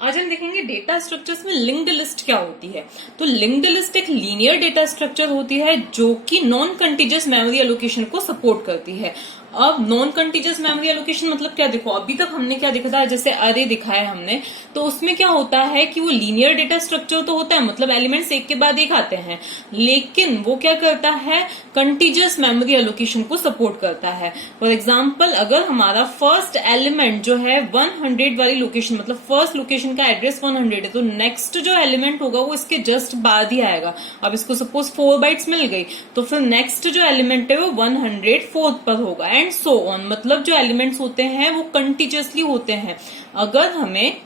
आज हम देखेंगे डेटा स्ट्रक्चर्स में लिंक्ड लिस्ट क्या होती है। तो लिंक्ड लिस्ट एक लीनियर डेटा स्ट्रक्चर होती है जो कि नॉन कंटीजियस मेमोरी एलोकेशन को सपोर्ट करती है। अब नॉन कंटीजियस मेमोरी एलोकेशन मतलब क्या, देखो अभी तक हमने क्या देखा था, जैसे अरे दिखाया हमने, तो उसमें क्या होता है कि वो लीनियर डेटा स्ट्रक्चर तो होता है, मतलब एलिमेंट्स एक के बाद एक आते हैं, लेकिन वो क्या करता है, कंटीजियस मेमोरी एलोकेशन को सपोर्ट करता है। फॉर एग्जाम्पल, अगर हमारा फर्स्ट एलिमेंट जो है 100 वाली लोकेशन, मतलब फर्स्ट लोकेशन का एड्रेस 100 है, तो नेक्स्ट जो एलिमेंट होगा वो इसके जस्ट बाद ही आएगा। अब इसको सपोज 4 बाइट्स मिल गई, तो फिर नेक्स्ट जो एलिमेंट है वो 104 पर होगा, एंड सो ऑन। मतलब जो एलिमेंट्स होते हैं वो कंटीजियसली होते हैं। अगर हमें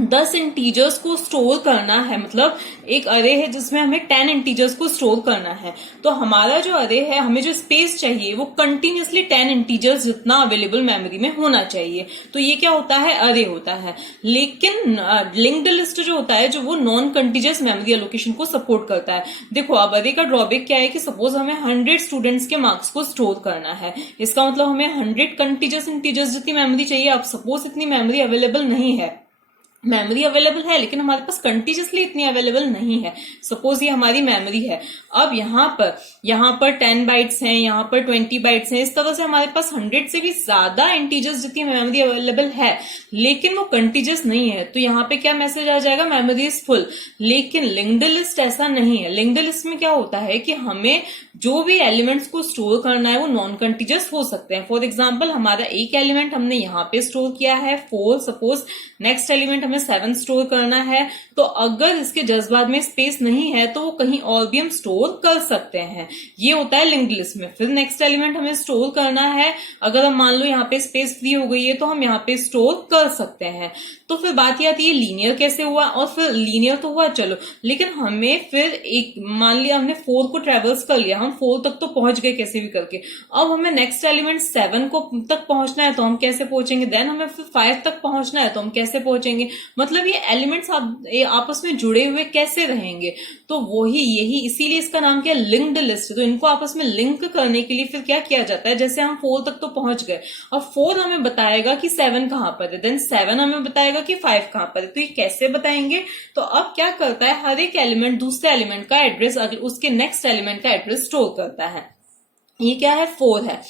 10 इंटीजर्स को स्टोर करना है, मतलब एक अरे है जिसमें हमें 10 इंटीजर्स को स्टोर करना है, तो हमारा जो अरे है, हमें जो स्पेस चाहिए वो कंटिन्यूसली 10 इंटीजर्स जितना अवेलेबल मेमोरी में होना चाहिए। तो ये क्या होता है, अरे होता है। लेकिन लिंक्ड लिस्ट जो होता है, जो वो नॉन कंटीजियस मेमोरी एलोकेशन को सपोर्ट करता है। देखो अब अरे का ड्रॉबैक क्या है कि सपोज हमें 100 स्टूडेंट्स के मार्क्स को स्टोर करना है, इसका मतलब हमें 100 कंटीजियस इंटीजर्स जितनी मेमोरी चाहिए। अब सपोज इतनी मेमोरी अवेलेबल नहीं है, मेमोरी अवेलेबल है लेकिन हमारे पास कंटीजियसली इतनी अवेलेबल नहीं है। सपोज ये हमारी मेमोरी है, अब यहाँ पर 10 बाइट्स हैं, यहाँ पर 20 बाइट्स हैं, इस तरह से हमारे पास 100 से भी ज्यादा इंटीजर्स जितनी मेमोरी अवेलेबल है, लेकिन वो कंटीजियस नहीं है। तो यहाँ पे क्या मैसेज आ जाएगा, मेमोरी इज फुल। लेकिन लिंक्ड लिस्ट ऐसा नहीं है। लिंक्ड लिस्ट में क्या होता है कि हमें जो भी एलिमेंट्स को स्टोर करना है वो नॉन कंटीजियस हो सकते हैं। फॉर एग्जाम्पल, हमारा एक एलिमेंट हमने यहाँ पे स्टोर किया है 4, सपोज नेक्स्ट एलिमेंट हमें 7 स्टोर करना है, तो अगर इसके जस्ट बाद में स्पेस नहीं है तो वो कहीं और भी हम स्टोर कर सकते हैं। ये होता है लिंक्ड लिस्ट में। फिर नेक्स्ट एलिमेंट हमें स्टोर करना है, अगर हम मान लो यहाँ पे स्पेस फ्री हो गई है तो हम यहाँ पे स्टोर कर सकते हैं। तो फिर बात ये आती है लीनियर कैसे हुआ, और फिर लीनियर तो हुआ चलो, लेकिन हमें फिर एक मान लिया हमने 4 को ट्रेवल्स कर लिया, हम 4 तक तो पहुंच गए कैसे भी करके। अब हमें नेक्स्ट एलिमेंट 7 को तक पहुंचना है तो हम कैसे पहुंचेंगे, देन हमें फिर 5 तक पहुंचना है तो हम कैसे पहुंचेंगे। मतलब ये एलिमेंट्स आपस में जुड़े हुए कैसे रहेंगे। तो वही यही इसीलिए इसका नाम क्या, लिंक्ड लिस्ट। तो इनको आपस में लिंक करने के लिए फिर क्या किया जाता है, जैसे हम 4 तक तो पहुंच गए, अब 4 हमें बताएगा कि 7 कहां पर है, देन 7 हमें बताएगा कि 5 कहां पर है। तो ये कैसे बताएंगे, तो अब क्या करता है, हर एक एलिमेंट दूसरे एलिमेंट का एड्रेस उसके नेक्स्ट एलिमेंट का एड्रेस स्टोर करता है। ये क्या है, 4 है।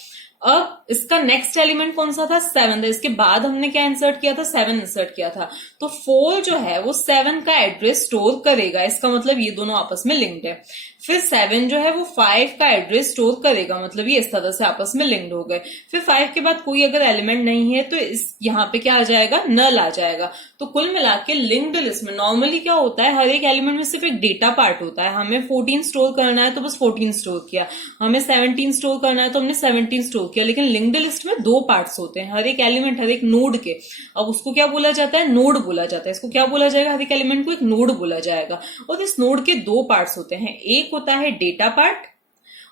अब इसका नेक्स्ट एलिमेंट कौन सा था, 7 था। इसके बाद हमने क्या इंसर्ट किया था, 7 इंसर्ट किया था। तो 4 जो है वो 7 का एड्रेस स्टोर करेगा, इसका मतलब ये दोनों आपस में लिंक्ड है। फिर 7 जो है वो 5 का एड्रेस स्टोर करेगा, मतलब ये इस तरह से आपस में लिंक्ड हो गए। फिर 5 के बाद कोई अगर एलिमेंट नहीं है तो इस यहाँ पे क्या आ जाएगा, नल आ जाएगा। तो कुल मिला के लिंक्ड लिस्ट में नॉर्मली क्या होता है, हर एक एलिमेंट में सिर्फ एक डेटा पार्ट होता है। हमें 14 स्टोर करना है तो बस 14 स्टोर किया, हमें 17 स्टोर करना है तो हमने 17 स्टोर किया। लेकिन लिंक्ड लिस्ट में 2 पार्ट्स होते हैं, हर एक एलिमेंट, हर एक नोड के। अब उसको क्या बोला जाता है, नोड बोला जाता है। इसको क्या बोला जाएगा, हर एक एलिमेंट को एक नोड बोला जाएगा। और इस नोड के 2 पार्ट्स होते हैं, एक होता है डेटा पार्ट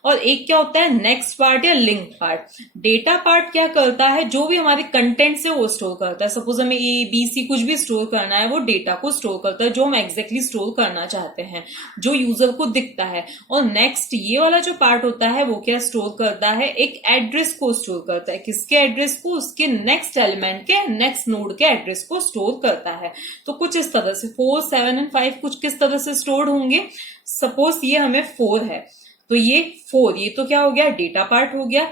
और एक क्या होता है, नेक्स्ट पार्ट या लिंक पार्ट। डेटा पार्ट क्या करता है, जो भी हमारे कंटेंट से वो स्टोर करता है। सपोज हमें ए बी सी कुछ भी स्टोर करना है, वो डेटा को स्टोर करता है, जो हम एग्जैक्टली स्टोर करना चाहते हैं, जो यूजर को दिखता है। और नेक्स्ट ये वाला जो पार्ट होता है वो क्या स्टोर करता है, एक एड्रेस को स्टोर करता है। किसके एड्रेस को, उसके नेक्स्ट एलिमेंट के नेक्स्ट नोड के एड्रेस को स्टोर करता है। तो कुछ इस तरह से 4, 7 एंड 5 कुछ किस तरह से स्टोर होंगे। सपोज ये हमें 4 है, तो ये 4, ये तो क्या हो गया, डेटा पार्ट हो गया।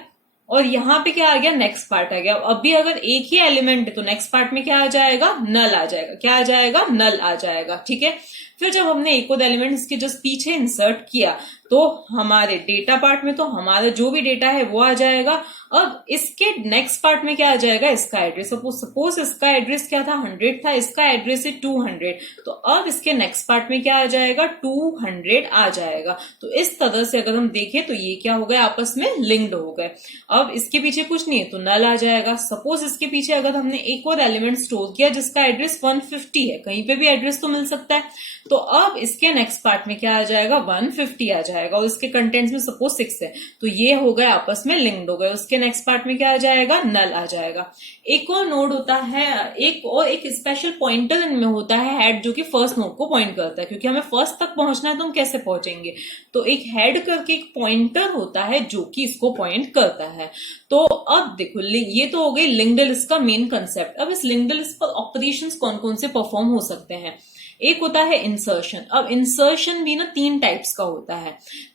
और यहाँ पे क्या आ गया, नेक्स्ट पार्ट आ गया। अब भी अगर एक ही एलिमेंट है तो नेक्स्ट पार्ट में क्या आ जाएगा, नल आ जाएगा। क्या आ जाएगा, नल आ जाएगा। ठीक है। फिर जब हमने एक और एलिमेंट इसके जस्ट पीछे इंसर्ट किया तो हमारे डेटा पार्ट में तो हमारा जो भी डेटा है वो आ जाएगा। अब इसके नेक्स्ट पार्ट में क्या आ जाएगा, इसका एड्रेस। सपोज इसका एड्रेस क्या था, 100 था, इसका एड्रेस है 200। तो अब इसके नेक्स्ट पार्ट में क्या आ जाएगा, 200 आ जाएगा। तो इस तरह से अगर हम देखें तो ये क्या हो गया, आपस में लिंक्ड हो गए। अब इसके पीछे कुछ नहीं है तो नल आ जाएगा। सपोज इसके पीछे अगर हमने एक और एलिमेंट स्टोर किया जिसका एड्रेस 150 है, कहीं पे भी एड्रेस तो मिल सकता है, तो अब इसके नेक्स्ट पार्ट में क्या आ जाएगा, 150 आ जाएगा, और इसके कंटेंट्स में सपोज 6 है, तो ये हो गए आपस में लिंक्ड हो गए। उसके नेक्स्ट पार्ट में क्या आ जाएगा, नल आ जाएगा। एक और नोड होता है, एक स्पेशल पॉइंटर इनमें होता है हेड, जो कि फर्स्ट नोड को पॉइंट करता है, क्योंकि हमें फर्स्ट तक पहुंचना है तो हम कैसे पहुंचेंगे, तो एक हेड करके एक पॉइंटर होता है जो कि इसको पॉइंट करता है। तो अब देखो, ये तो हो गई लिंक्ड लिस्ट का मेन कंसेप्ट। अब इस लिंक्ड लिस्ट पर ऑपरेशंस कौन कौन से परफॉर्म हो सकते हैं। एक होता है इंसर्शन। अब इंसर्शन भी ना 3 टाइप्स का होता है।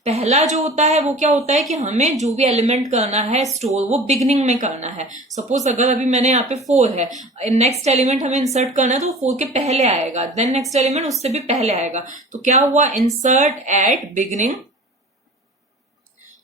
पहला जो होता है वो क्या होता है कि हमें जो भी एलिमेंट करना है स्टोर, वो बिगनिंग में करना है। सपोज अगर अभी मैंने यहाँ पे 4 है, नेक्स्ट एलिमेंट हमें इंसर्ट करना है तो 4 के पहले आएगा, देन नेक्स्ट एलिमेंट उससे भी पहले आएगा। तो क्या हुआ, insert at beginning.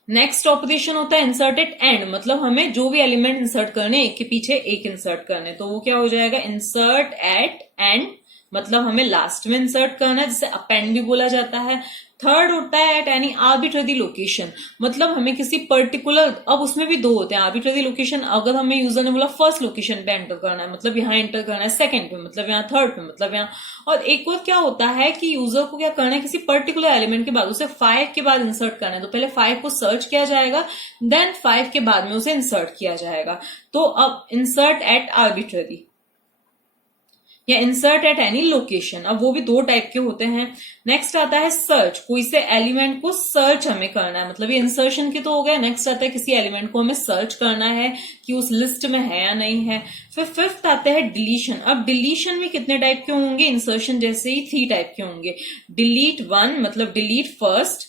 Next operation होता है इंसर्ट एट एंड, मतलब हमें जो भी एलिमेंट इंसर्ट करने, एक के पीछे एक इंसर्ट करने, तो वो क्या हो जाएगा, इंसर्ट एट एंड, मतलब हमें लास्ट में इंसर्ट करना है, जिसे अपेंड भी बोला जाता है। थर्ड होता है एट एनी आर्बिट्ररी लोकेशन, मतलब हमें किसी पर्टिकुलर, अब उसमें भी 2 होते हैं आर्बिट्ररी लोकेशन। अगर हमें यूजर ने बोला फर्स्ट लोकेशन पे एंटर करना है, मतलब यहाँ एंटर करना है, सेकंड पे मतलब यहाँ, थर्ड पे मतलब यहाँ। और एक और क्या होता है कि यूजर को क्या करना है, किसी पर्टिकुलर एलिमेंट के बाद उसे 5 के बाद इंसर्ट करना है, तो पहले 5 को सर्च किया जाएगा, देन 5 के बाद में उसे इंसर्ट किया जाएगा। तो अब इंसर्ट एट आर्बिट्ररी या इंसर्ट एट एनी लोकेशन, अब वो भी 2 टाइप के होते हैं। नेक्स्ट आता है सर्च, कोई से एलिमेंट को सर्च हमें करना है, मतलब ये इंसर्शन के तो हो गए। नेक्स्ट आता है किसी एलिमेंट को हमें सर्च करना है कि उस लिस्ट में है या नहीं है। फिर फिफ्थ आता है डिलीशन। अब डिलीशन में कितने टाइप के होंगे, इंसर्शन जैसे ही 3 टाइप के होंगे। डिलीट 1 मतलब delete first,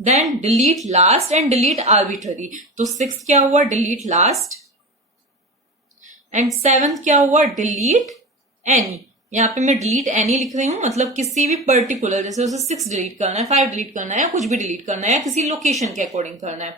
then delete last and delete arbitrary. तो 6 क्या हुआ, डिलीट लास्ट, एंड 7 क्या हुआ, डिलीट एनी। यहाँ पे मैं डिलीट एनी लिख रही हूं, मतलब किसी भी पर्टिकुलर, जैसे उसे 6 डिलीट करना है, 5 डिलीट करना है, या कुछ भी डिलीट करना है, या किसी लोकेशन के अकॉर्डिंग करना है।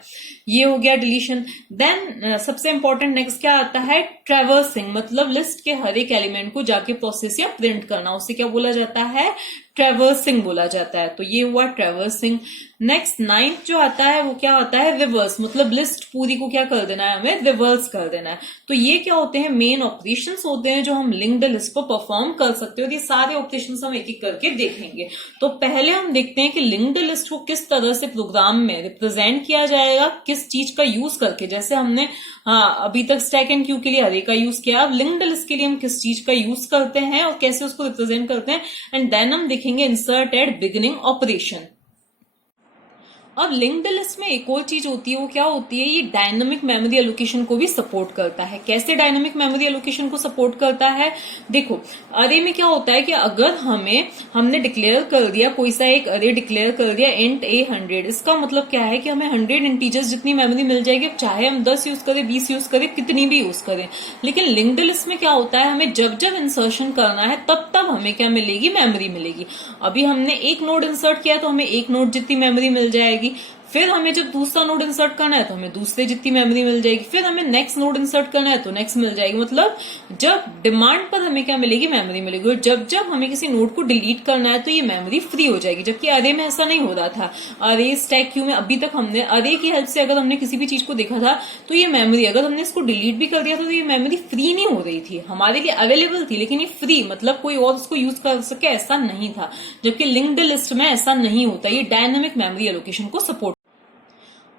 ये हो गया डिलीशन। देन सबसे इंपॉर्टेंट नेक्स्ट क्या आता है, ट्रेवर्सिंग, मतलब लिस्ट के हर एक एलिमेंट को जाके प्रोसेस या प्रिंट करना, उसे क्या बोला जाता है, ट्रेवर्सिंग बोला जाता है। तो ये हुआ ट्रेवर्सिंग। नेक्स्ट 9th जो आता है वो क्या होता है, रिवर्स, मतलब लिस्ट पूरी को क्या कर देना है, हमें रिवर्स कर देना है। तो ये क्या होते हैं, मेन ऑपरेशंस होते हैं जो हम लिंक्ड लिस्ट पर परफॉर्म कर सकते हो। ये सारे ऑपरेशंस हम एक एक करके देखेंगे। तो पहले हम देखते हैं कि लिंक्ड लिस्ट को किस तरह से प्रोग्राम में रिप्रेजेंट किया जाएगा, किस चीज का यूज करके। जैसे हमने अभी तक स्टैक एंड क्यू के लिए अरे का यूज किया, अब लिंक्ड लिस्ट के लिए हम किस चीज का यूज करते हैं और कैसे उसको रिप्रेजेंट करते हैं, एंड देन हम देखेंगे इंसर्ट एट बिगिनिंग ऑपरेशन। अब लिंक्ड लिस्ट में एक और चीज होती है, वो क्या होती है, ये डायनामिक मेमोरी एलोकेशन को भी सपोर्ट करता है। कैसे डायनामिक मेमोरी एलोकेशन को सपोर्ट करता है, देखो अरे में क्या होता है कि अगर हमने डिक्लेयर कर दिया, कोई सा एक अरे डिक्लेयर कर दिया इंट a 100, इसका मतलब क्या है कि हमें 100 इंटीजर्स जितनी मेमोरी मिल जाएगी, चाहे हम 10 यूज करें, 20 यूज करें, कितनी भी यूज करें। लेकिन लिंक्ड लिस्ट में क्या होता है, हमें जब जब इंसर्शन करना है तब तब हमें क्या मिलेगी, मेमोरी मिलेगी। अभी हमने एक नोड इंसर्ट किया तो हमें एक नोड जितनी मेमोरी मिल जाएगी, फिर हमें जब दूसरा नोड इंसर्ट करना है तो हमें दूसरे जितनी मेमोरी मिल जाएगी, फिर हमें नेक्स्ट नोड इंसर्ट करना है तो नेक्स्ट मिल जाएगी। मतलब जब डिमांड पर हमें क्या मिलेगी, मेमोरी मिलेगी। और जब जब हमें किसी नोड को डिलीट करना है तो ये मेमोरी फ्री हो जाएगी, जबकि अरे में ऐसा नहीं हो रहा था। अरे स्टैक क्यू में अभी तक हमने अरे की हेल्प से अगर हमने किसी भी चीज को देखा था तो ये मेमोरी, अगर हमने इसको डिलीट भी कर दिया था तो ये मेमोरी फ्री नहीं हो रही थी, हमारे लिए अवेलेबल थी, लेकिन ये फ्री, मतलब कोई और उसको यूज कर सके ऐसा नहीं था। जबकि लिंक्ड लिस्ट में ऐसा नहीं होता, ये डायनामिक मेमोरी एलोकेशन को सपोर्ट।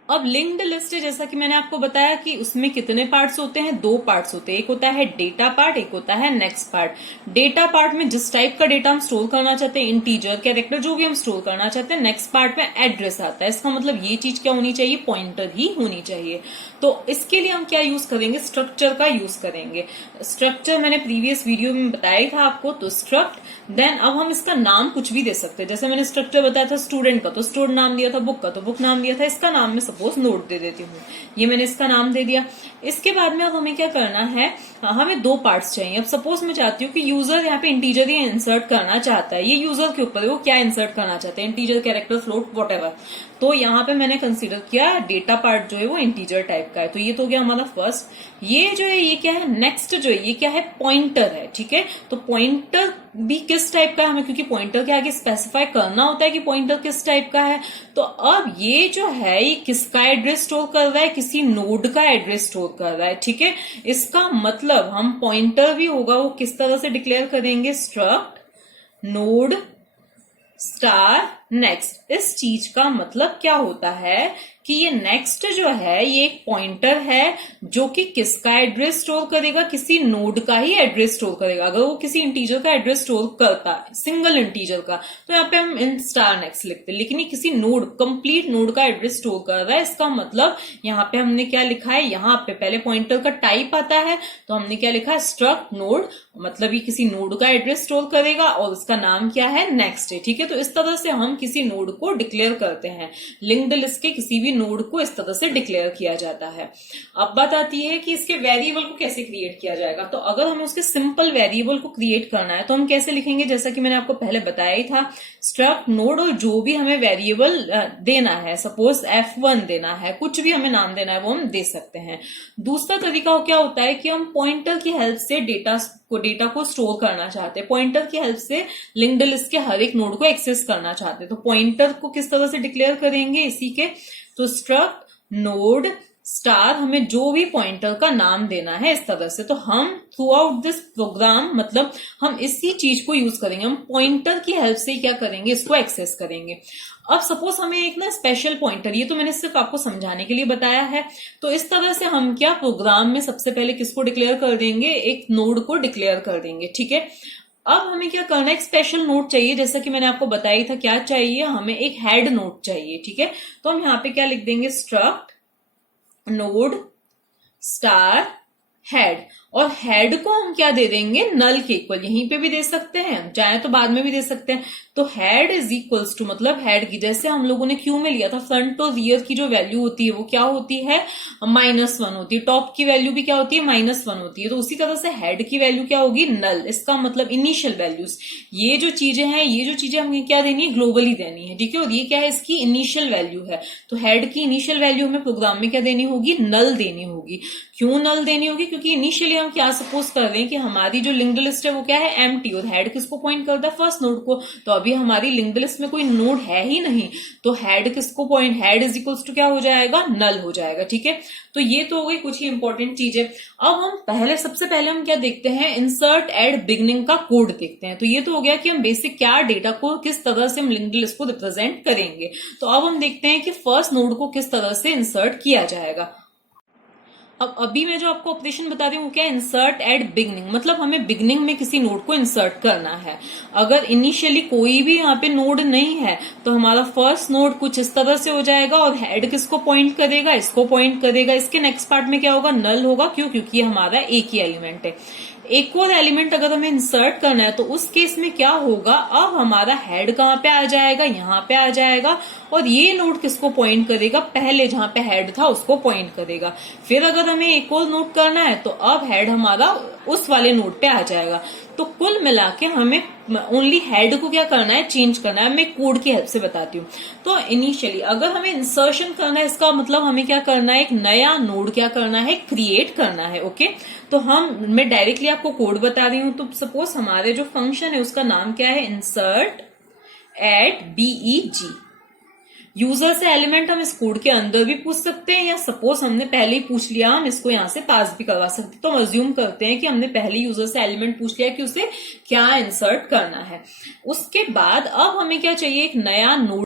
अब लिंक्ड लिस्ट है, जैसा कि मैंने आपको बताया कि उसमें कितने पार्ट्स होते हैं, 2 पार्ट्स होते हैं। एक होता है डेटा पार्ट, एक होता है नेक्स्ट पार्ट। डेटा पार्ट में जिस टाइप का डेटा हम स्टोर करना चाहते हैं, इंटीजर, कैरेक्टर, जो भी हम स्टोर करना चाहते हैं। नेक्स्ट पार्ट में एड्रेस आता है, इसका मतलब ये चीज क्या होनी चाहिए, पॉइंटर ही होनी चाहिए। तो इसके लिए हम क्या यूज करेंगे, स्ट्रक्चर का यूज करेंगे। स्ट्रक्चर मैंने प्रीवियस वीडियो में बताया था आपको, तो स्ट्रक्ट। देन अब हम इसका नाम कुछ भी दे सकते हैं, जैसे मैंने स्ट्रक्चर बताया था स्टूडेंट का तो स्टूडेंट नाम दिया था, बुक का तो बुक नाम दिया था, इसका नाम मैं सपोज नोट दे देती हूँ, ये मैंने इसका नाम दे दिया। इसके बाद में अब हमें क्या करना है, हमें 2 पार्ट्स चाहिए। अब सपोज मैं चाहती हूँ कि यूजर यहाँ पे इंटीजर ही इंसर्ट करना चाहता है, ये यूजर के ऊपर है वो क्या इंसर्ट करना चाहते हैं, इंटीजर, कैरेक्टर, फ्लोट, व्हाटएवर। तो यहाँ पे मैंने कंसीडर किया डेटा पार्ट जो है वो इंटीजर टाइप का है, तो ये तो हो गया हमारा फर्स्ट। ये जो है ये क्या है, नेक्स्ट जो है ये क्या है, पॉइंटर है, ठीक है। तो पॉइंटर भी किस टाइप का है, हमें क्योंकि पॉइंटर के आगे स्पेसिफाई करना होता है कि पॉइंटर किस टाइप का है। तो अब ये जो है ये किसका एड्रेस स्टोर कर रहा है, किसी नोड का एड्रेस स्टोर कर रहा है, ठीक है। इसका मतलब हम पॉइंटर भी होगा वो किस तरह से डिक्लेयर करेंगे, स्ट्रक्ट नोड स्टार नेक्स्ट। इस चीज का मतलब क्या होता है कि ये नेक्स्ट जो है ये एक पॉइंटर है जो कि किसका एड्रेस स्टोर करेगा, किसी नोड का ही एड्रेस स्टोर करेगा। अगर वो किसी इंटीजर का एड्रेस स्टोर करता है, सिंगल इंटीजर का, तो यहाँ पे हम इन स्टार नेक्स्ट लिखते हैं। लेकिन ये किसी नोड, कंप्लीट नोड का एड्रेस स्टोर कर रहा है। इसका मतलब यहाँ पे हमने क्या लिखा है, यहाँ पे पहले पॉइंटर का टाइप आता है, तो हमने क्या लिखा है, स्ट्रक्ट नोड, मतलब ये किसी नोड का एड्रेस स्टोर करेगा और उसका नाम क्या है, नेक्स्ट है। ठीक है, तो इस तरह से हम किसी नोड को डिक्लेयर करते हैं। लिंक्ड लिस्ट के किसी भी नोड को इस तरह से डिक्लेयर किया जाता है। अब बात आती है कि इसके वेरिएबल को कैसे क्रिएट किया जाएगा। तो अगर हमें उसके सिंपल वेरिएबल को क्रिएट करना है तो हम कैसे लिखेंगे, जैसा कि मैंने आपको पहले बताया ही था, स्ट्रक्ट नोड, और जो भी हमें वेरिएबल देना है, सपोज F1 देना है, कुछ भी हमें नाम देना है वो हम दे सकते हैं। दूसरा तरीका क्या होता है कि हम पॉइंटर की हेल्प से डेटा को स्टोर करना चाहते हैं, पॉइंटर की हेल्प से लिंक्ड लिस्ट के हर एक नोड को एक्सेस करना चाहते हैं। तो पॉइंटर को किस तरह से डिक्लेयर करेंगे, इसी के, तो स्ट्रक्ट नोड स्टार, हमें जो भी पॉइंटर का नाम देना है इस तरह से। तो हम थ्रू आउट दिस प्रोग्राम, मतलब हम इसी चीज को यूज करेंगे, हम पॉइंटर की हेल्प से क्या करेंगे, इसको एक्सेस करेंगे। अब सपोज हमें एक ना स्पेशल पॉइंटर, ये तो मैंने सिर्फ आपको समझाने के लिए बताया है, तो इस तरह से हम क्या प्रोग्राम में सबसे पहले किसको डिक्लेयर कर देंगे, एक नोड को डिक्लेयर कर देंगे। ठीक है, अब हमें क्या करना है, एक स्पेशल नोड चाहिए, जैसा कि मैंने आपको बताया था, क्या चाहिए, हमें एक हेड नोड चाहिए। ठीक है, तो हम यहाँ पे क्या लिख देंगे, स्ट्रक्ट नोड स्टार हेड, और हेड को हम क्या दे देंगे, नल के इक्वल। यहीं पे भी दे सकते हैं, चाहे तो बाद में भी दे सकते हैं। तो हेड इज इक्वल्स टू, मतलब हेड की, जैसे हम लोगों ने क्यू में लिया था, फ्रंट और रियर की जो वैल्यू होती है वो क्या होती है, -1 होती है, टॉप की वैल्यू भी क्या होती है, -1 होती है। तो उसी तरह से हेड की वैल्यू क्या होगी, नल। इसका मतलब इनिशियल वैल्यूज, ये जो चीजें हैं, ये जो चीजें हमें क्या देनी है, ग्लोबली देनी है। ठीक है, और ये क्या है, इसकी इनिशियल वैल्यू है। तो हेड की इनिशियल वैल्यू हमें प्रोग्राम में क्या देनी होगी, नल देनी होगी। क्यों नल देनी होगी, क्योंकि इनिशियली हम क्या सपोज कर रहे हैं कि हमारी जो लिंक्ड लिस्ट है वो क्या है, एम्प्टी, और हेड किसको पॉइंट करता है, फर्स्ट नोड को। तो अभी हमारी लिंक्ड लिस्ट में कोई नोड है ही नहीं, तो हेड किसको point, head is equals to क्या हो जाएगा, नल हो जाएगा। ठीक है, तो ये तो हो गई कुछ ही इंपॉर्टेंट चीजें। अब हम सबसे पहले हम क्या देखते हैं, इंसर्ट एड बिगनिंग का कोड देखते हैं। तो ये तो हो गया कि हम बेसिक क्या डेटा को किस तरह से हम लिंक्ड लिस्ट को रिप्रेजेंट करेंगे। तो अब हम देखते हैं कि फर्स्ट नोड को किस तरह से इंसर्ट किया जाएगा। अब अभी मैं जो आपको ऑपरेशन बता रही हूँ वो क्या है, इंसर्ट एट बिगनिंग, मतलब हमें बिगनिंग में किसी नोड को इंसर्ट करना है। अगर इनिशियली कोई भी यहाँ पे नोड नहीं है तो हमारा फर्स्ट नोड कुछ इस तरह से हो जाएगा, और हेड किसको पॉइंट करेगा, इसको पॉइंट करेगा। इसके नेक्स्ट पार्ट में क्या होगा, नल होगा। क्यों, क्योंकि हमारा एक ही एलिमेंट है। एक और एलिमेंट अगर हमें इंसर्ट करना है तो उस केस में क्या होगा, अब हमारा हेड कहाँ पे आ जाएगा, यहाँ पे आ जाएगा, और ये नोड किसको पॉइंट करेगा, पहले जहां पे हेड था उसको पॉइंट करेगा। फिर अगर हमें एक और नोड करना है तो अब हेड हमारा उस वाले नोड पे आ जाएगा। तो कुल मिला के हमें ओनली हेड को क्या करना है, चेंज करना है। मैं कोड की हेल्प से बताती हूँ। तो इनिशियली अगर हमें इंसर्शन करना है, इसका मतलब हमें क्या करना है, एक नया नोड क्या करना है, क्रिएट करना है। ओके, तो मैं डायरेक्टली आपको कोड बता रही हूँ। तो सपोज हमारे जो फंक्शन है उसका नाम क्या है, इंसर्ट एट BEG। यूजर से एलिमेंट हम इस कोड के अंदर भी पूछ सकते हैं, या सपोज हमने पहले ही पूछ लिया, हम इसको यहाँ से पास भी करवा सकते हैं। तो हम अज्यूम करते हैं कि हमने पहले यूजर से एलिमेंट पूछ लिया कि उसे क्या इंसर्ट करना है। उसके बाद अब हमें क्या चाहिए, एक नया नोड।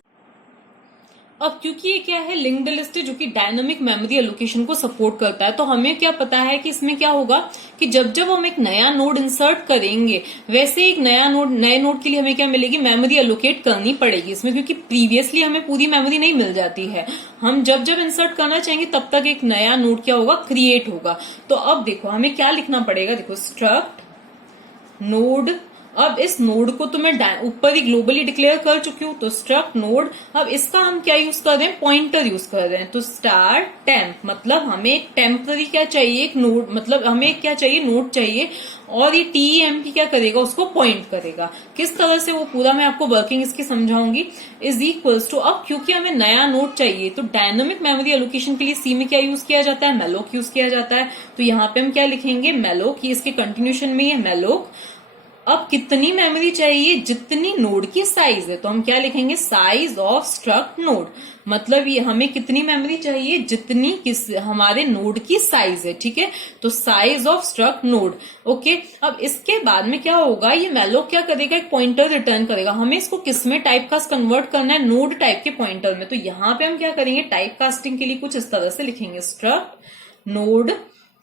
अब क्योंकि ये क्या है, लिंक्ड लिस्ट है जो कि डायनामिक मेमोरी एलोकेशन को सपोर्ट करता है, तो हमें क्या पता है कि इसमें क्या होगा कि जब जब हम एक नया नोड इंसर्ट करेंगे, वैसे एक नए नोड के लिए हमें क्या मिलेगी, मेमोरी एलोकेट करनी पड़ेगी इसमें, क्योंकि प्रीवियसली हमें पूरी मेमोरी नहीं मिल जाती है। हम जब जब इंसर्ट करना चाहेंगे तब तक एक नया नोड क्या होगा, क्रिएट होगा। तो अब देखो हमें क्या लिखना पड़ेगा, देखो स्ट्रक्ट नोड। अब इस नोड को तो मैं ऊपर ही ग्लोबली डिक्लेयर कर चुकी हूँ, तो स्ट्रक्ट नोड। अब इसका हम क्या यूज कर रहे हैं, पॉइंटर यूज कर रहे हैं। तो स्टार टेम्प, मतलब हमें एक टेम्पररी क्या चाहिए, एक नोड, मतलब हमें क्या चाहिए, नोड चाहिए, और ये TEMP क्या करेगा, उसको पॉइंट करेगा। किस तरह से वो पूरा मैं आपको वर्किंग इसकी समझाऊंगी। इज इक्वल्स टू, अब क्योंकि हमें नया नोड चाहिए तो डायनामिक मेमोरी एलोकेशन के लिए सी में क्या यूज किया जाता है, मेलोक यूज किया जाता है। तो यहाँ पे हम क्या लिखेंगे, मेलोक, ये इसके कंटिन्यूशन में है मेलोक। अब कितनी मेमोरी चाहिए, जितनी नोड की साइज है, तो हम क्या लिखेंगे, साइज ऑफ स्ट्रक्ट नोड। मतलब ये हमें कितनी मेमोरी चाहिए, जितनी हमारे नोड की साइज है, ठीक है। तो size of struct node, okay. अब इसके बाद में क्या होगा, ये मैलोक क्या करेगा, एक पॉइंटर रिटर्न करेगा। हमें इसको किस में टाइप कास्ट कन्वर्ट करना है, नोड टाइप के पॉइंटर में। तो यहां पे हम क्या करेंगे, टाइप कास्टिंग के लिए कुछ इस तरह से लिखेंगे, स्ट्रक्ट नोड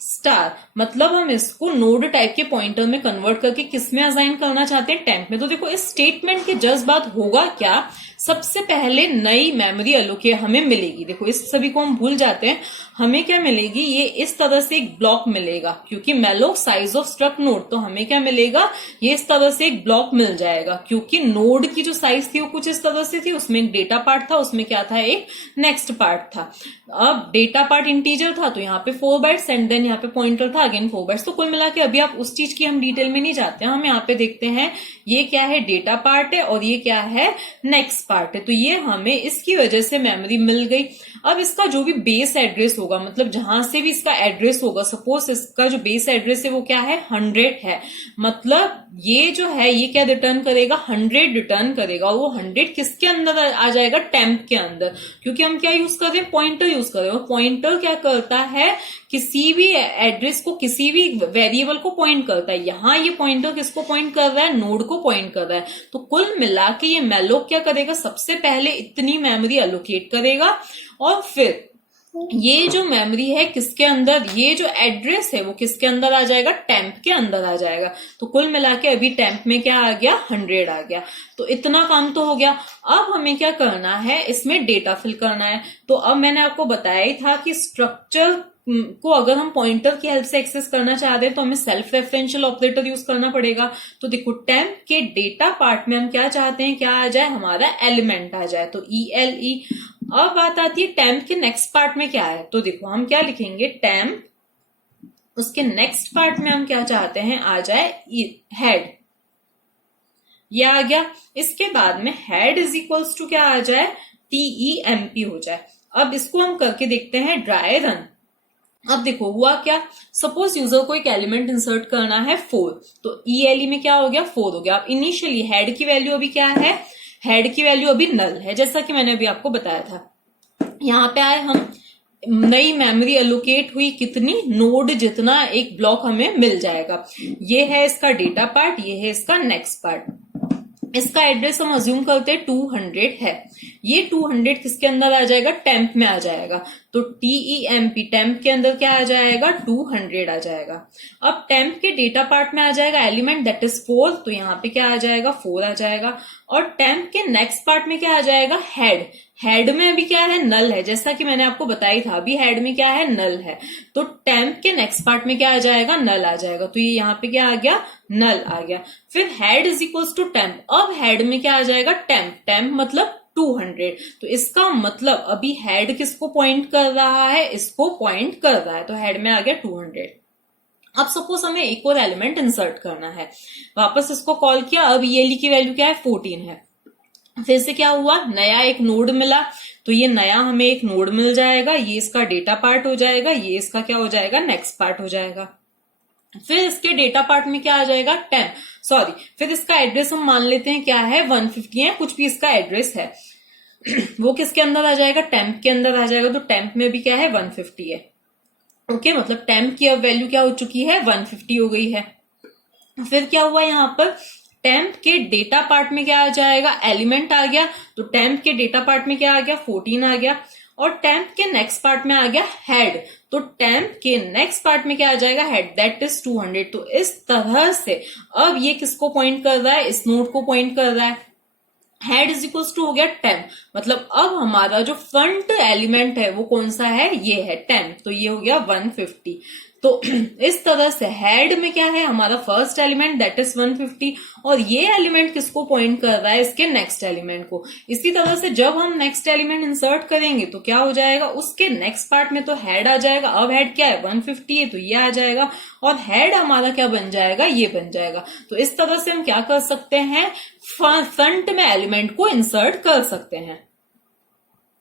स्टार। मतलब हम इसको नोड टाइप के पॉइंटर में कन्वर्ट करके किस में असाइन करना चाहते हैं, टेम्प में। तो देखो इस स्टेटमेंट के जस्ट बाद होगा क्या, सबसे पहले नई मेमोरी एलोकेट हमें मिलेगी। देखो इस सभी को हम भूल जाते हैं, हमें क्या मिलेगी, ये इस तरह से एक ब्लॉक मिलेगा, क्योंकि malloc size of struct node, तो हमें क्या मिलेगा, ये इस तरह से एक ब्लॉक मिल जाएगा। क्योंकि नोड की जो साइज थी वो कुछ इस तरह से थी, उसमें एक डेटा पार्ट था, उसमें क्या था, एक नेक्स्ट पार्ट था। अब डेटा पार्ट इंटीजर था, तो यहाँ पे 4 बाइट्स एंड देन यहाँ पे पॉइंटर था अगेन 4 बाइट्स। तो कुल मिला के अभी आप उस चीज की हम डिटेल में नहीं जाते हैं, हम यहाँ पे देखते हैं ये क्या है, डेटा पार्ट है, और ये क्या है, नेक्स्ट पार्ट है। तो ये हमें इसकी वजह से मेमोरी मिल गई। अब इसका जो भी बेस एड्रेस होगा, मतलब जहां से भी इसका एड्रेस होगा, सपोज इसका जो बेस एड्रेस है वो क्या है, 100 है। मतलब ये जो है ये क्या रिटर्न करेगा, 100 रिटर्न करेगा। वो 100 किसके अंदर आ जाएगा, टेम्प के अंदर, क्योंकि हम क्या यूज कर रहे हैं, पॉइंटर यूज कर रहे हैं। पॉइंटर क्या करता है, किसी भी एड्रेस को, किसी भी वेरिएबल को पॉइंट करता है। यहाँ ये पॉइंटर किसको पॉइंट कर रहा है, नोड को पॉइंट कर रहा है। तो कुल मिला के ये मैलोक क्या करेगा, सबसे पहले इतनी मेमोरी एलोकेट करेगा, और फिर ये जो मेमोरी है किसके अंदर, ये जो एड्रेस है वो किसके अंदर आ जाएगा, टेम्प के अंदर आ जाएगा। तो कुल मिला के अभी टेम्प में क्या आ गया, 100 आ गया। तो इतना काम तो हो गया। अब हमें क्या करना है, इसमें डेटा फिल करना है। तो अब मैंने आपको बताया ही था कि स्ट्रक्चर को अगर हम पॉइंटर की हेल्प से एक्सेस करना चाहते हैं तो हमें सेल्फ रेफरेंशियल ऑपरेटर यूज करना पड़ेगा। तो देखो टेम्प के डेटा पार्ट में हम क्या चाहते हैं, क्या आ जाए, हमारा एलिमेंट आ जाए, तो ELE। अब बात आती है टेम्प के नेक्स्ट पार्ट में क्या है। तो देखो हम क्या लिखेंगे, टेम्प, उसके नेक्स्ट पार्ट में हम क्या चाहते हैं, आ जाए हेड, ये आ गया। इसके बाद में हेड इज इक्वल्स टू क्या आ जाए, TEMP हो जाए। अब इसको हम करके देखते हैं, ड्राई रन। अब देखो हुआ क्या, सपोज यूजर को एक एलिमेंट इंसर्ट करना है 4, तो ELE में क्या हो गया, 4 हो गया। अब इनिशियली हेड की वैल्यू अभी क्या है, हेड की वैल्यू अभी नल है, जैसा कि मैंने अभी आपको बताया था। यहाँ पे आए हम, नई मेमोरी एलोकेट हुई, कितनी, नोड जितना एक ब्लॉक हमें मिल जाएगा। ये है इसका डेटा पार्ट, ये है इसका नेक्स्ट पार्ट। इसका एड्रेस हम अज्यूम करते हैं 200 है। ये 200 किसके अंदर आ जाएगा, टेम्प में आ जाएगा। तो TEMP, टेम्प के अंदर क्या आ जाएगा, 200 आ जाएगा। अब टेम्प के डेटा पार्ट में आ जाएगा एलिमेंट दैट इज 4, तो यहाँ पे क्या आ जाएगा, 4 आ जाएगा। और टेम्प के नेक्स्ट पार्ट में क्या आ जाएगा, हेड। हेड में अभी क्या है, नल है, जैसा कि मैंने आपको बताई था, अभी हेड में क्या है, नल है। तो टेम्प के नेक्स्ट पार्ट में क्या आ जाएगा, नल आ जाएगा। तो ये यहाँ पे क्या आ गया, नल आ गया। फिर head is equals to temp. अब हेड में क्या आ जाएगा, टेम्प, टेम्प मतलब 200। तो इसका मतलब अभी हेड किसको पॉइंट कर रहा है, इसको पॉइंट कर रहा है। तो हेड में आ गया 200। अब सपोज हमें एक और एलिमेंट इंसर्ट करना है, वापस इसको कॉल किया। अब ELE की वैल्यू क्या है, 14 है। फिर से क्या हुआ, नया एक नोड मिला, तो ये नया हमें एक नोड मिल जाएगा, ये इसका डेटा पार्ट हो जाएगा, ये इसका क्या हो जाएगा, नेक्स्ट पार्ट हो जाएगा। फिर इसके डेटा पार्ट में क्या आ जाएगा, 10, सॉरी, फिर इसका एड्रेस हम मान लेते हैं क्या है, 150 है, कुछ भी इसका एड्रेस है। वो किसके अंदर आ जाएगा, टेम्प के अंदर आ जाएगा। तो टेम्प में भी क्या है, 150 है। ओके, मतलब टेम्प की अब वैल्यू क्या हो चुकी है, 150 हो गई है। फिर क्या हुआ, यहाँ पर टेम्प के डेटा पार्ट में क्या आ जाएगा, एलिमेंट आ गया। तो टेम्प के डेटा पार्ट में क्या आ गया, 14 आ गया। और टेम्प के नेक्स्ट पार्ट में आ गया हेड। तो टेम्प के नेक्स्ट पार्ट में क्या आ जाएगा, हेड दैट इज 200। तो इस तरह से अब ये किसको पॉइंट कर रहा है, इस नोड को पॉइंट कर रहा है। हेड इज इक्वल्स टू हो गया 10, मतलब अब हमारा जो फ्रंट एलिमेंट है वो कौन सा है, ये है 10। तो ये हो गया 150। तो इस तरह से हेड में क्या है, हमारा फर्स्ट एलिमेंट दैट इज 150, और ये एलिमेंट किसको पॉइंट कर रहा है, इसके नेक्स्ट एलिमेंट को। इसी तरह से जब हम नेक्स्ट एलिमेंट इंसर्ट करेंगे तो क्या हो जाएगा, उसके नेक्स्ट पार्ट में तो हेड आ जाएगा। अब हेड क्या है, 150 है, तो ये आ जाएगा, और हेड हमारा क्या बन जाएगा, ये बन जाएगा। तो इस तरह से हम क्या कर सकते हैं, फ्रंट में एलिमेंट को इंसर्ट कर सकते हैं।